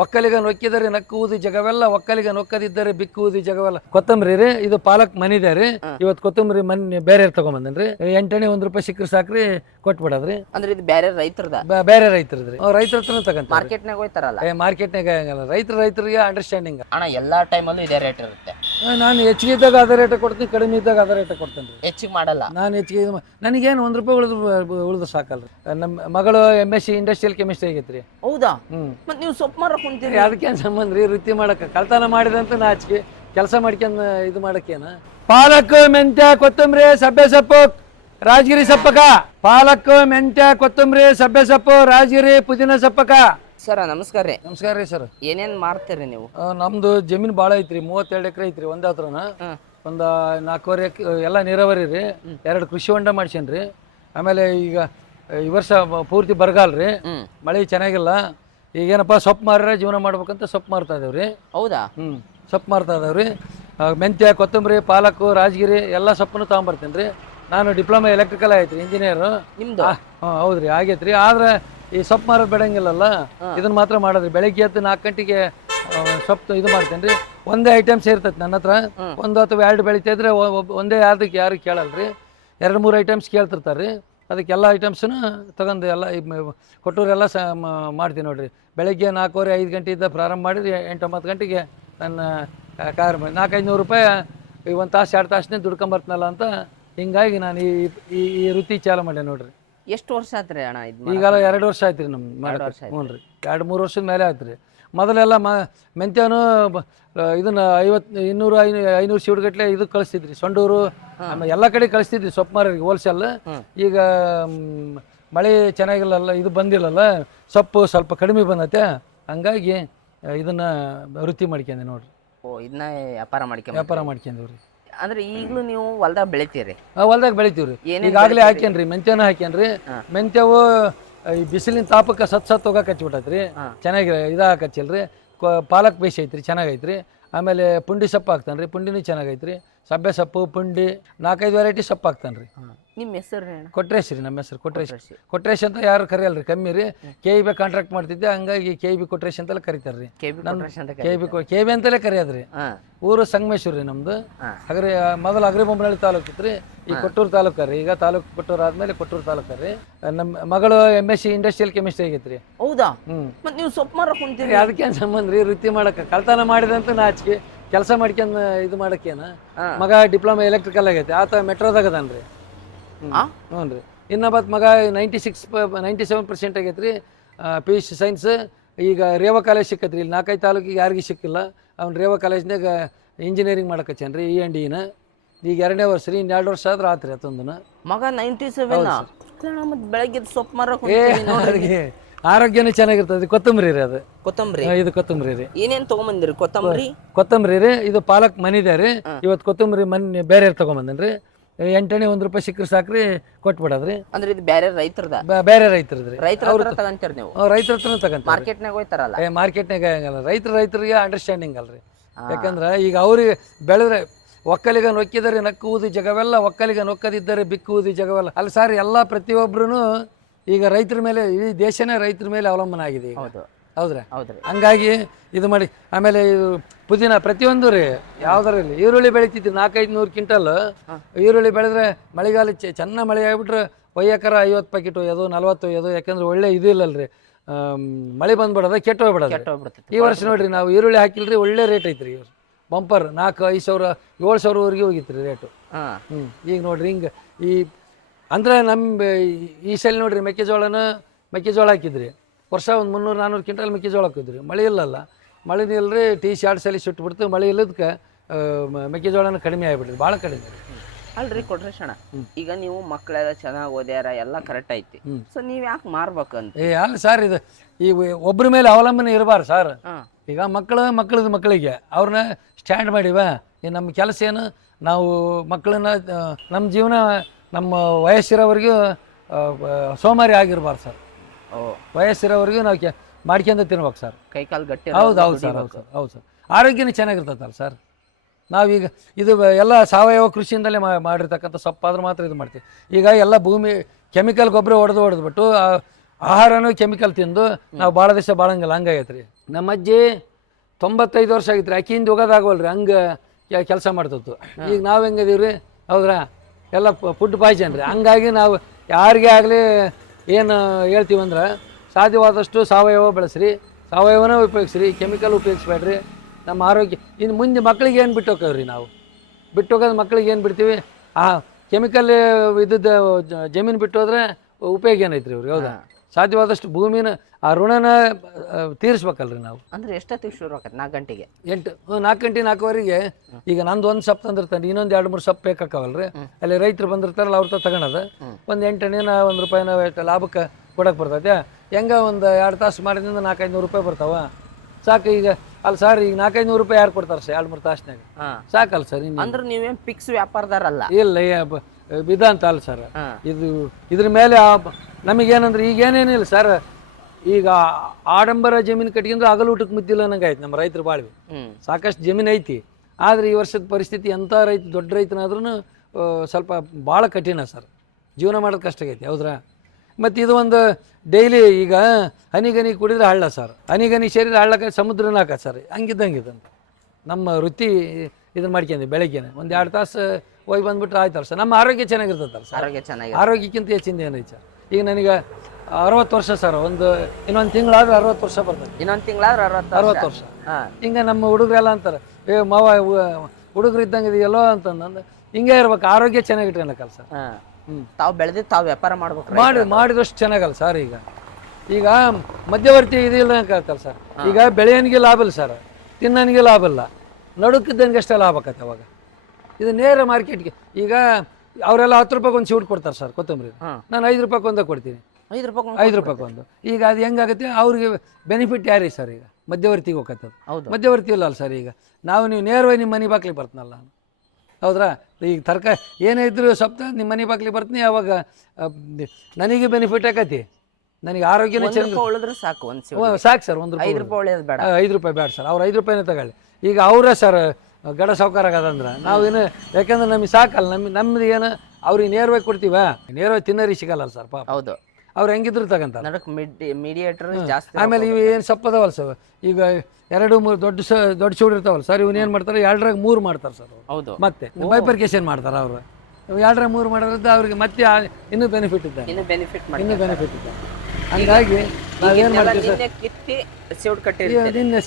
ಒಕ್ಕಲಿಗ ನೊಕ್ಕಿದರೆ ನಕ್ಕುವುದು ಜಗವೆಲ್ಲ, ಒಕ್ಕಲಿಗ ನೊಕ್ಕದಿದ್ದರೆ ಬಿಕ್ಕುವುದು ಜಗವೆಲ್ಲ. ಕೊತ್ತಂಬರಿ ರೀ, ಇದು ಪಾಲಕ್ ಮನಿದೆ ರೀ. ಇವತ್ತು ಕೊತ್ತಂಬರಿ ಮನಿ ಬೇರೆ ತಗೊಂಬಂದನ್ರಿ. 8 1 ರೂಪಾಯಿ ಸಿಕ್ಕರೆ ಸಾಕ್ರಿ, ಕೊಟ್ಬಿಡದ್ರಿ. ಅಂದ್ರೆ ಇದು ಬೇರೆ ರೈತರದ ಬೇರೆ ರೈತರದ್ರಿ. ರೈತರ ಹತ್ರನೂ ತಗಂತ ಮಾರ್ಕೆಟ್ನಾಗ ಹೋಯ್ತಾರಲ್ಲ. ಮಾರ್ಕೆಟ್ನಾಗ ಆಗಲ್ಲ, ರೈತರಿಗೆ ಅಂಡರ್ಸ್ಟ್ಯಾಂಡಿಂಗ್. ಅಣ್ಣ ಎಲ್ಲಾ ಟೈಮಲ್ಲೂ ಇದೇ ರೇಟ್ ಇರುತ್ತೆ. ನಾನು ಹೆಚ್ಚಿಗೆ ಇದ್ದಾಗ ಅದೇ ರೇಟ್ ಕೊಡ್ತೀನಿ, ಕಡಿಮೆ ಇದ್ದಾಗ ಅದೇ ರೇಟ್ ಕೊಡ್ತೇನೆ ರೀ. ಹೆಚ್ಚಿಗೆ ಮಾಡಲ್ಲ. ನಾನು ಹೆಚ್ಚಿಗೆ ನನಗೇನು 1 ರೂಪಾಯಿ ಉಳಿದು ಸಾಕಲ್ರಿ. ನಮ್ಮ ಮಗಳು MSc ಇಂಡಸ್ಟ್ರಿಯಲ್ ಕೆಮಿಸ್ಟ್ರಿ ಆಗೈತ್ರಿ. ಹೌದಾ? ಮತ್ತೆ ನೀವು ಸೊಪ್ಪು ಮಾರಕ್ ಕುಂತೀರಿ, ಅದಕ್ಕೇನು ಸಂಬಂಧ ರೀ? ವೃತ್ತಿ ಮಾಡಕ್ಕೆ ಕಳ್ತನ ಮಾಡಿದಂತ ನಾಚಿಕೆ, ಕೆಲಸ ಮಾಡ್ಕೊಂಡು ಇದು ಮಾಡಕ್ಕೇನ. ಪಾಲಕ್, ಮೆಂತ್ಯ, ಕೊತ್ತಂಬರಿ, ಸಬ್ಬೆ ಸೊಪ್ಪು, ರಾಜಗಿರಿ ಸಪ್ಪಕ. ಪಾಲಕ್, ಮೆಂತ್ಯ, ಕೊತ್ತಂಬರಿ, ಸಬ್ಬೆ ಸೊಪ್ಪು, ರಾಜಗಿರಿ, ಪುದೀನ ಸಪ್ಪಕ. ಸರ್ ನಮಸ್ಕಾರ ರೀ. ನಮಸ್ಕಾರ ರೀ ಸರ್. ಏನೇನ್ ಮಾರ್ತೀರಿ ನೀವು? ನಮ್ದು ಜಮೀನು ಭಾಳ ಐತ್ರಿ, 32 ಎಕರೆ ಐತ್ರಿ. ಒಂದೇ ಹತ್ರನ ಒಂದು 4.5 ಎಕರೆ ಎಲ್ಲ ನೀರಾವರಿ ರೀ. 2 ಕೃಷಿ ಹೊಂಡ ಮಾಡ್ಸೇನ್ರಿ. ಆಮೇಲೆ ಈಗ ಈ ವರ್ಷ ಪೂರ್ತಿ ಬರಗಾಲ ರೀ, ಮಳೆ ಚೆನ್ನಾಗಿಲ್ಲ. ಈಗೇನಪ್ಪ ಸೊಪ್ಪು ಮಾರ್ರೆ ಜೀವನ ಮಾಡ್ಬೇಕಂತ ಸೊಪ್ಪು ಮಾರ್ತಾ ಇದೇವ್ರಿ. ಹೌದಾ? ಸೊಪ್ಪು ಮಾರ್ತಾ ಇದಾವ್ರಿ. ಮೆಂತ್ಯ, ಕೊತ್ತಂಬರಿ, ಪಾಲಕ್ಕು, ರಾಜಗಿರಿ ಎಲ್ಲ ಸೊಪ್ಪನ್ನು ತೊಗೊಂಬರ್ತೇನೆ ರೀ. ನಾನು ಡಿಪ್ಲೊಮಾ ಎಲೆಕ್ಟ್ರಿಕಲ್ ಆಯ್ತು ರೀ, ಇಂಜಿನಿಯರು. ನಿಮ್ದು? ಹೌದ್ರಿ, ಆಗೈತ್ರಿ. ಆದ್ರೆ ಈ ಸೊಪ್ಪು ಮಾರೋದು ಬೆಳಂಗಿಲ್ಲಲ್ಲ, ಇದನ್ನ ಮಾತ್ರ ಮಾಡೋದ್ರಿ. ಬೆಳಗ್ಗೆ ಎದ್ದು 4 ಗಂಟೆಗೆ ಸೊಪ್ಪು ಇದು ಮಾಡ್ತೇನೆ ರೀ. ಒಂದೇ ಐಟಮ್ಸ್ ಇರ್ತೈತೆ ನನ್ನ ಹತ್ರ. 1 ಅಥವಾ 2 ಬೆಳಿತಾ ಇದ್ರೆ ಒಂದೇ ಯಾರು ಕೇಳಲ್ರಿ. 2-3 ಐಟಮ್ಸ್ ಕೇಳ್ತಿರ್ತಾರೆ ರೀ. ಅದಕ್ಕೆಲ್ಲ ಐಟಮ್ಸನ್ನು ತಗೊಂಡು ಎಲ್ಲ ಕೊಟ್ಟೂರೆಲ್ಲ ಮಾಡ್ತೀನಿ ನೋಡಿರಿ. ಬೆಳಗ್ಗೆ 4:15 ಗಂಟೆಯಿಂದ ಪ್ರಾರಂಭ ಮಾಡಿರಿ 8-9 ಗಂಟೆಗೆ ನನ್ನ ಕಾರ್ 400-500 ರೂಪಾಯಿ ಈ 1 ತಾಸು 2 ತಾಸನ್ನೇ ದುಡ್ಕೊಂಬರ್ತೀನಲ್ಲ ಅಂತ. ಹಿಂಗಾಗಿ ನಾನು ಈ ವೃತ್ತಿ ಚಾಲು ಮಾಡೇ ನೋಡ್ರಿ. ಎಷ್ಟು ವರ್ಷ ಆತ್ರಿ ಅಣ್ಣ ಇದು? ಈಗೆಲ್ಲ 2 ವರ್ಷ ಆಯ್ತು ರೀ ನಮ್ಗೆ ಮಾಡೋಕೆ. ಹ್ಞೂ ರೀ, 2-3 ವರ್ಷದ ಮೇಲೆ ಆಯ್ತು ರೀ. ಮೊದಲೆಲ್ಲ ಮೆಂತ್ಯನು ಇದನ್ನ 50, 200, 500 ಶೀಟ್ಗಟ್ಲೆ ಇದು ಕಳಿಸ್ತಿದ್ರಿ, ಸೊಂಡೂರು ಆಮೇಲೆ ಎಲ್ಲ ಕಡೆ ಕಳಿಸ್ತಿದ್ರಿ ಸೊಪ್ಪು ಮಾರಿಗೆ ಹೋಲ್ಸೇಲ್. ಈಗ ಮಳೆ ಚೆನ್ನಾಗಿಲ್ಲಲ್ಲ, ಇದು ಬಂದಿಲ್ಲಲ್ಲ, ಸೊಪ್ಪು ಸ್ವಲ್ಪ ಕಡಿಮೆ ಬಂದೈತೆ. ಹಂಗಾಗಿ ಇದನ್ನ ವೃತ್ತಿ ಮಾಡ್ಕೊಂಡೆ ನೋಡ್ರಿ. ಓ, ಇದನ್ನ ವ್ಯಾಪಾರ ಮಾಡ್ಕೊಂಡೀವ್ರಿ. ಅಂದ್ರೆ ಈಗಲೂ ನೀವು ಹೊಲ್ದಾಗ ಬೆಳಿತೀರಿ? ಹೊಲ್ದಾಗ ಬೆಳಿತೀವ್ರಿ. ಈಗಾಗಲೇ ಹಾಕ್ಯನ್ರಿ, ಮೆಂತ್ಯನ ಹಾಕ್ಯನ್ರಿ. ಮೆಂತ್ಯವು ಈ ಬಿಸಿಲಿನ ತಾಪಕ್ಕೆ ಸತ್ ಹೋಗಕ್ಕೆ ಹಚ್ಬಿಟ್ಟೈತ್ರಿ. ಚೆನ್ನಾಗಿ ಇದಾಗಕ್ಕೆ ಹಚ್ಚಿಲ್ರಿ. ಪಾಲಕ್ ಬೇಸ್ ಐತ್ರಿ, ಚೆನ್ನಾಗೈತ್ರಿ. ಆಮೇಲೆ ಪುಂಡಿ ಸೊಪ್ಪು ಹಾಕ್ತಾನೆ ರೀ, ಪುಂಡಿನೂ ಚೆನ್ನಾಗೈತ್ರಿ. ಸಬ್ಬೆ ಸೊಪ್ಪು, ಪುಂಡಿ 4-5 ವೆರೈಟಿ ಸೊಪ್ಪು ಹಾಕ್ತಾನೆ ರೀ. ನಿಮ್ಮ ಹೆಸರು? ಕೊಟ್ರೇಶ್ ರೀ, ನಮ್ಮ ಹೆಸರು ಕೊಟ್ರೇಶ್ ಅಂತ ಯಾರು ಕರೆಯಲ್ರಿ, ಕಮ್ಮಿ ರೀ. KEB ಕಾಂಟ್ರಾಕ್ಟ್ ಮಾಡ್ತಿದ್ದೆ, ಹಂಗಾಗಿ KEB ಕೊಟ್ರೇಶ್ ಅಂತೆಲ್ಲ ಕರೀತಾರೆ ರೀ. KEB ಅಂತಲೇ ಕರೆಯೋದ್ರಿ. ಊರು ಸಂಗಮೇಶ್ವರ ರೀ ನಮ್ದು. ಮೊದಲು ಅಗ್ರಿಬೊಮ್ಮನಹಳ್ಳಿ ತಾಲೂಕು ಇತ್ತು. ಈ ಕೊಟ್ಟೂರು ತಾಲೂಕು ರೀ. ಈಗ ತಾಲೂಕು ಕೊಟ್ಟೂರು ಆದ್ಮೇಲೆ ಕೊಟ್ಟೂರು ತಾಲೂಕು ರೀ. ನಮ್ಮ ಮಗಳು MSc ಇಂಡಸ್ಟ್ರಿಯಲ್ ಕೆಮಿಸ್ಟ್ರಿ ಆಗೈತ್ರಿ. ಹೌದಾ? ಮತ್ತೆ ನೀವು ಸೊಪ್ಪು ಮಾರಕ್ ಕುಂತೀರಿ, ಅದಕ್ಕೇನು ಸಂಬಂಧ ರೀ? ವೃತ್ತಿ ಮಾಡಕ್ಕೆ ಕಳ್ತನ ಮಾಡಿದಂತ ನಾಚಿಕೆ, ಕೆಲಸ ಮಾಡ್ಕೊಂಡು ಇದು ಮಾಡಕ್ಕೇನ. ಮಗ ಡಿಪ್ಲೊಮಾ ಎಲೆಕ್ಟ್ರಿಕಲ್ ಆಗೈತಿ, ಆತ ಮೆಟ್ರೋದಾಗ ಅದಾನ್ರಿ. ಹ್ಞೂ ರೀ. ಇನ್ನೊಬ್ಬ ಮಗ 97% ಆಗೈತ್ರಿ, PUC ಸೈನ್ಸ್. ಈಗ ರೇವಾ ಕಾಲೇಜ್ ಸಿಕ್ಕತ್ರಿ. ಇಲ್ಲಿ 4-5 ತಾಲೂಕಿಗೆ ಯಾರಿಗೂ ಸಿಕ್ಕಿಲ್ಲ. ಅವ್ನು ರೇವಾ ಕಾಲೇಜ್ನಾಗ ಇಂಜಿನಿಯರಿಂಗ್ ಮಾಡಕಚ್ಚೇನ್ರಿ, E&E. ಈಗ 2ನೇ ವರ್ಷ ರೀ, 2 ವರ್ಷ ಆದ್ರೆ ಆತ್ರಿ ಅತ್ತೊಂದನ. ಮಗ 97. ಮತ್ತೆ ಬೆಳಗ್ಗೆ ಸೊಪ್ಪು ಮಾರಕ್ ಆರೋಗ್ಯನೂ ಚೆನ್ನಾಗಿರ್ತದೆ. ಕೊತ್ತಂಬರಿ ರೀ, ಅದು ಕೊತ್ತಂಬರಿ. ಇದು ಕೊತ್ತಂಬರಿ ರೀ. ಏನೇನ್ ತಗೊಂಬಂದಿರಿ? ಕೊತ್ತಂಬರಿ ರೀ, ಇದು ಪಾಲಕ್ ಮನಿದೆ ರೀ. ಇವತ್ತು ಕೊತ್ತಂಬರಿ ಮನಿ ಬೇರೆ ತಗೊಂಬಂದನ್ರಿ. 8 1 ರೂಪಾಯಿ ಸಿಕ್ಕರೆ ಸಾಕ್ರಿ, ಕೊಟ್ಬಿಡದ್ರಿ. ಅಂದ್ರೆ ಇದು ಬೇರೆ ರೈತರದ? ಬೇರೆ ರೈತರದ್ರಿ. ರೈತರ ಹತ್ರ ತಗಂತೀರಿ ನೀವು? ರೈತರ ಹತ್ರನೂ ತಗಂತ. ಮಾರ್ಕೆಟ್ನಾಗ ಹೋಯ್ತಾರಲ್ಲ? ಮಾರ್ಕೆಟ್ನಾಗ ಆಗಲ್ಲ, ರೈತರಿಗೆ ಅಂಡರ್ಸ್ಟ್ಯಾಂಡಿಂಗ್ ಅಲ್ರಿ. ಯಾಕಂದ್ರೆ ಈಗ ಅವ್ರಿಗೆ ಬೆಳೆದ್ರೆ ಒಕ್ಕಲಿಗ ನೊಕ್ಕಿದರೆ ನಕ್ಕುವುದು ಜಗವೆಲ್ಲ, ಒಕ್ಕಲಿಗ ನೊಕ್ಕದಿದ್ದರೆ ಬಿಕ್ಕುವುದು ಜಗವೆಲ್ಲ. ಅಲ್ಲಿ ಸಾರ್ ಎಲ್ಲ ಪ್ರತಿಯೊಬ್ಬರೂ ಈಗ ರೈತರ ಮೇಲೆ, ಇಡೀ ದೇಶನೇ ರೈತರ ಮೇಲೆ ಅವಲಂಬನ ಆಗಿದೆ ಈಗ. ಹೌದ್ರಾ? ಹಂಗಾಗಿ ಇದು ಮಾಡಿ. ಆಮೇಲೆ ಇದು ಪುದೀನ ಪ್ರತಿಯೊಂದು ರೀ, ಯಾವ್ದಾರಲ್ಲಿ ಈರುಳ್ಳಿ ಬೆಳಿತಿದ್ವಿ 400-500 ಕ್ವಿಂಟಲ್ ಈರುಳ್ಳಿ ಬೆಳೆದ್ರೆ ಮಳೆಗಾಲ ಚೆನ್ನಾಗಿ ಮಳೆ ಆಗ್ಬಿಟ್ರೆ ಒಯ್ಯಕರ 50 ಪ್ಯಾಕೆಟ್ ಒಯ್ಯೋದು, 40 ಒಯ್ಯೋದು. ಯಾಕಂದ್ರೆ ಒಳ್ಳೆ ಇದು ಇಲ್ಲಲ್ರಿ, ಮಳೆ ಬಂದ್ಬಿಡೋದ, ಕೆಟ್ಟು ಹೋಗ್ಬಿಡೋದು. ಈ ವರ್ಷ ನೋಡ್ರಿ ನಾವು ಈರುಳ್ಳಿ ಹಾಕಿಲ್ರಿ, ಒಳ್ಳೆ ರೇಟ್ ಐತ್ರಿ. ಬಂಪರ್ 4,000-5,000-7,000ವರೆಗೆ ಹೋಗಿತ್ತು ರೀ ರೇಟು. ಈಗ ನೋಡ್ರಿ ಹಿಂಗೆ ಅಂದ್ರೆ ನಮ್ಮ ಈ ಸಲ ನೋಡ್ರಿ ಮೆಕ್ಕೆಜೋಳ ಹಾಕಿದ್ರಿ. ವರ್ಷ ಒಂದು 300-400 ಕ್ವಿಂಟಲ್ ಮೆಕ್ಕೆಜೋಳ ಹಾಕಿದ್ರಿ. ಮಳೆ ಇಲ್ಲಲ್ಲ, ಮಳೆ ಇಲ್ಲರಿ. 2 ಸಲ ಸುಟ್ಟು ಮಳೆ ಇಲ್ಲದಕ್ಕೆ ಮೆಕ್ಕೆಜೋಳನ ಕಡಿಮೆ ಆಗಿಬಿಟ್ರಿ, ಭಾಳ ಕಡಿಮೆ. ಅಲ್ರಿ ಕೊಟ್ರೇಶ್ ಅಣ್ಣ, ಈಗ ನೀವು ಮಕ್ಕಳೆಲ್ಲ ಚೆನ್ನಾಗಿ ಓದ್ಯಾರ, ಎಲ್ಲ ಕರೆಕ್ಟ್ ಐತಿ, ಸೊ ನೀವ್ ಯಾಕೆ ಮಾರ್ಬೇಕಂತ? ಅಲ್ಲ ಸರ್, ಇದು ಈ ಒಬ್ಬರ ಮೇಲೆ ಅವಲಂಬನೆ ಇರಬಾರ್ದು ಸರ್. ಈಗ ಮಕ್ಕಳಿಗೆ ಅವ್ರನ್ನ ಸ್ಟ್ಯಾಂಡ್ ಮಾಡಿವ. ನಮ್ಮ ಕೆಲಸ ಏನು, ನಾವು ಮಕ್ಕಳನ್ನ, ನಮ್ಮ ಜೀವನ, ನಮ್ಮ ವಯಸ್ಸಿರೋವರೆಗೂ ಸೋಮಾರಿ ಆಗಿರ್ಬಾರ್ದು ಸರ್. ವಯಸ್ಸಿರೋವರೆಗೂ ನಾವು ಮಾಡ್ಕೊಂಡ ತಿನ್ಬೇಕು ಸರ್. ಕೈಕಾಲು ಗಟ್ಟಿ. ಹೌದು ಸರ್. ಆರೋಗ್ಯನೂ ಚೆನ್ನಾಗಿರ್ತೈತಲ್ಲ ಸರ್. ನಾವೀಗ ಇದು ಎಲ್ಲ ಸಾವಯವ ಕೃಷಿಯಿಂದಲೇ ಮಾಡಿರ್ತಕ್ಕಂಥ ಸೊಪ್ಪಾದ್ರೆ ಮಾತ್ರ ಇದು ಮಾಡ್ತೀವಿ. ಈಗ ಎಲ್ಲ ಭೂಮಿ ಕೆಮಿಕಲ್ ಗೊಬ್ಬರ ಹೊಡೆದ್ಬಿಟ್ಟು ಆಹಾರನೂ ಕೆಮಿಕಲ್ ತಿಂದು ನಾವು ಭಾಳ ದಿವಸ ಬಾಳಂಗಿಲ್ಲ ಹಂಗಾಗೈತೆ ರೀ. ನಮ್ಮ ಅಜ್ಜಿ 95 ವರ್ಷ ಆಗೈತೆ ರೀ, ಆಕಿಂದ ಹೋಗೋದಾಗವಲ್ರಿ, ಹಂಗೆ ಕೆಲಸ ಮಾಡ್ತಿತ್ತು. ಈಗ ನಾವು ಹೆಂಗದೀವಿ ರೀ, ಹೌದ್ರಾ, ಎಲ್ಲ ಫುಡ್ ಪಾಯ್ಸನ್ ರೀ. ಹಂಗಾಗಿ ನಾವು ಯಾರಿಗೇ ಆಗಲಿ ಏನು ಹೇಳ್ತೀವಂದ್ರೆ ಸಾಧ್ಯವಾದಷ್ಟು ಸಾವಯವ ಬೆಳೆಸ್ರಿ, ಸಾವಯವನೇ ಉಪಯೋಗಿಸ್ರಿ, ಕೆಮಿಕಲ್ ಉಪಯೋಗಿಸ್ಬೇಡ್ರಿ. ನಮ್ಮ ಆರೋಗ್ಯ ಇನ್ನು ಮುಂದೆ ಮಕ್ಳಿಗೆ ಏನು ಬಿಟ್ಟು ಹೋಗ್ತೀವಿ ನಾವು, ಬಿಟ್ಟು ಹೋಗೋದು ಮಕ್ಳಿಗೆ ಏನು ಬಿಡ್ತೀವಿ, ಆ ಕೆಮಿಕಲ್ ಇದ್ದದ್ದು ಜಮೀನು ಬಿಟ್ಟು ಹೋದ್ರೆ ಉಪಯೋಗ ಏನೈತ್ರಿ ಇವ್ರಿಗೆ, ಹೌದಾ. ಸಾಧ್ಯವಾದಷ್ಟು ಭೂಮಿನ ಆ ಋಣನ ತೀರಿಸ್ಬೇಕಲ್ರಿ ನಾವು. ಅಂದ್ರೆ ಎಷ್ಟೊತ್ತಿಗೆ ಶುರು ಆಗತ್ತೆ? 4 ಗಂಟೆಗೆ 4 ಗಂಟೆ 4:15ಗೆ. ಈಗ ನಂದು ಒಂದು ಸಪ್ ತಂದಿರ್ತಾನೆ, ಇನ್ನೊಂದು 2-3 ಸಪ್ ಬೇಕಾಕವಲ್ರಿ. ಅಲ್ಲಿ ರೈತರು ಬಂದಿರ್ತಾರಲ್ಲ ಅವ್ರ ತಗೊಳೋದು ಒಂದು 8 ಅಣೆನ 1 ರೂಪಾಯಿನ ಲಾಭಕ್ಕೆ ಕೊಡಕ್ಕೆ ಬರ್ತೈತೆ. ಹೆಂಗ ಒಂದು 2 ತಾಸು ಮಾಡಿದಿಂದ 400-500 ರೂಪಾಯಿ ಬರ್ತಾವ, ಸಾಕು. ಈಗ ಅಲ್ಲ ಸರ್, ಈಗ 400-500 ರೂಪಾಯಿ ಯಾರು ಕೊಡ್ತಾರೆ ಸರ್ 2-3 ತಾಸ್ನಾಗ? ಸಾಕಲ್ಲ ಸರ್. ಅಂದ್ರೆ ನೀವೇನು ಫಿಕ್ಸ್ ವ್ಯಾಪಾರದಾರಲ್ಲ? ಇಲ್ಲ, ವಿಧ ಅಂತ ಅಲ್ಲ ಸರ್. ಇದ್ರ ಮೇಲೆ ನಮಗೇನಂದ್ರೆ ಈಗ ಏನೇನಿಲ್ಲ ಸರ್, ಈಗ ಆಡಂಬರ ಜಮೀನು ಕಟ್ಕೊಂಡ್ರೆ ಹಗಲು ಊಟಕ್ಕೆ ಮುದ್ದಿಲ್ಲ ಅನ್ನಂಗೆ ಆಯ್ತು ನಮ್ಮ ರೈತರು ಬಾಳ್ವಿ. ಸಾಕಷ್ಟು ಜಮೀನು ಐತಿ, ಆದರೆ ಈ ವರ್ಷದ ಪರಿಸ್ಥಿತಿ ಎಂಥ ರೈತ ದೊಡ್ಡ ರೈತನಾದ್ರೂ ಸ್ವಲ್ಪ ಭಾಳ ಕಠಿಣ ಸರ್, ಜೀವನ ಮಾಡೋದು ಕಷ್ಟ ಆಗೈತಿ, ಹೌದ್ರಾ. ಮತ್ತು ಇದು ಒಂದು ಡೈಲಿ ಈಗ ಹನಿಗನಿ ಕುಡಿದ್ರೆ ಹಳ್ಳ ಸರ್, ಹನಿಗನಿ ಸೇರಿದ್ರೆ ಹಳ್ಳಕ್ಕೆ ಸಮುದ್ರನ ಹಾಕ ಸರ್, ಹಂಗಿದ್ದಂಗಿದಂತ ನಮ್ಮ ವೃತ್ತಿ ಇದನ್ನು ಮಾಡ್ಕೊಂಡ್ವಿ. ಬೆಳಗ್ಗೆನೆ ಒಂದು 2 ತಾಸು ಹೋಗಿ ಬಂದ್ಬಿಟ್ರೆ ಆಯ್ತಲ್ಲ ಸರ್, ನಮ್ಮ ಆರೋಗ್ಯ ಚೆನ್ನಾಗಿರ್ತದಲ್ಲ ಸರ್. ಆರೋಗ್ಯಕ್ಕಿಂತ ಹೆಚ್ಚಿಂದ ಏನೈತೆ ಸರ್. ಈಗ ನನಗೆ 60 ವರ್ಷ ಸರ್, ಇನ್ನೊಂದು ತಿಂಗಳಾದ್ರೆ 60 ವರ್ಷ ಬರ್ತದೆ. ಇನ್ನೊಂದು ತಿಂಗಳಾದ್ರೆ 60 ವರ್ಷ. ಹಿಂಗೆ ನಮ್ಮ ಹುಡುಗರೆಲ್ಲ ಅಂತಾರೆ, ಮಾವ ಹುಡುಗರು ಇದ್ದಂಗೆ ಇದೆಯಲ್ಲೋ ಅಂತಂದು. ಹಿಂಗೆ ಇರ್ಬೇಕು, ಆರೋಗ್ಯ ಚೆನ್ನಾಗಿಟ್ಕೊಳಕಲ್ಲ ಸರ್. ತಾವು ಬೆಳೆದು ತಾವು ವ್ಯಾಪಾರ ಮಾಡ್ಬೇಕು, ಮಾಡಿದಷ್ಟು ಚೆನ್ನಾಗಲ್ಲ ಸರ್. ಈಗ ಮಧ್ಯವರ್ತಿ ಇದಿಲ್ಲ ಅಂತಲ್ಲ ಸರ್. ಈಗ ಬೆಳೆಯನಿಗೆ ಲಾಭ ಇಲ್ಲ ಸರ್, ತಿನ್ನನಿಗೆ ಲಾಭ ಇಲ್ಲ, ನಡುಕಿದ್ದನಿಗೆ ಅಷ್ಟೇ ಲಾಭ ಆಕತ್ತೆ ಅವಾಗ. ಇದು ನೇರ ಮಾರ್ಕೆಟ್ಗೆ. ಈಗ ಅವರೆಲ್ಲ 10 ರೂಪಾಯಿಗೆ ಒಂದು ಸೀಟ್ ಕೊಡ್ತಾರೆ ಸರ್ ಕೊತ್ತಂಬರಿ, ನಾನು 5 ರೂಪಾಯಿಗೆ ಒಂದೇ ಕೊಡ್ತೀನಿ, 5 ರೂಪಾಯಿಗೆ ಒಂದು. ಈಗ ಅದು ಹೆಂಗಾಗುತ್ತೆ, ಅವ್ರಿಗೆ ಬೆನಿಫಿಟ್ ಯಾರಿಗೆ ಸರ್? ಈಗ ಮಧ್ಯವರ್ತಿಗೆ ಹೋಗತ್ತದು, ಮಧ್ಯವರ್ತಿ ಇಲ್ಲ ಅಲ್ಲ ಸರ್. ಈಗ ನೀವು ನೇರವಾಗಿ ನಿಮ್ಮ ಮನೆ ಬಾಗ್ಲಿಗೆ ಬರ್ತೀನಲ್ಲ ನಾನು, ಹೌದ್ರಾ. ಈಗ ತರಕಾರಿ ಏನೇ ಇದ್ರು ಸಪ್ತ ನಿಮ್ಮ ಮನೆ ಬಾಗ್ಲಿಗೆ ಬರ್ತೀನಿ, ಅವಾಗ ನನಗೆ ಬೆನಿಫಿಟ್ ಆಕತಿ, ನನಗೆ ಆರೋಗ್ಯನೇ ಚೆನ್ನಾಗಿ ಸಾಕು ಸರ್. 1 ರೂಪಾಯಿ 5 ರೂಪಾಯಿ ಬೇಡ ಸರ್, ಅವ್ರು 5 ರೂಪಾಯಿನೇ ತಗೊಳ್ಳಿ. ಈಗ ಅವರೇ ಸರ್ ಗಡ ಸಾವುಕಾರ ಆಗದಂದ್ರೆ ನಾವೇನು, ಯಾಕಂದ್ರೆ ನಮಗೆ ಸಾಕಲ್ಲ, ನಮ್ದು ಏನು ಅವ್ರಿಗೆ ನೇರವಾಗಿ ಕೊಡ್ತೀವ, ನೇರವಾಗಿ ತಿನ್ನೋರಿಗೆ ಸಿಗಲ್ಲ ಸರ್ ಪಾಪ. ಹೌದು, ಅವ್ರು ಹೆಂಗಿದ್ರು ತಗೊಂತಾರೆ. ಮೀಡಿಯೇಟರ್ ಜಾಸ್ತಿ. ಆಮೇಲೆ ಇವು ಏನು ಸಪ್ಪದವಲ್ಲ ಸರ್, ಈಗ 2-3 ದೊಡ್ಡ ಸೂಡ್ ಇರ್ತಾವಲ್ಲ ಸರ್, ಇವನು ಏನು ಮಾಡ್ತಾರೆ 2ರಾಗ 3 ಮಾಡ್ತಾರೆ ಸರ್. ಹೌದು, ಮತ್ತೆ ಬೈಪರ್ಕೇಶನ್ ಮಾಡ್ತಾರೆ ಅವರು. 2ರಾಗ 3 ಮಾಡೋದ್ರಿಂದ ಅವ್ರಿಗೆ ಮತ್ತೆ ಇನ್ನೂ ಬೆನಿಫಿಟ್ ಇದ್ದ, ಇನ್ನೂ ಬೆನಿಫಿಟ್ ಇದ್ದ. ಹಂಗಾಗಿ ನಾವೇನು ಮಾಡ್ತೀವಿ ಸರ್, ನಿನ್ನೆ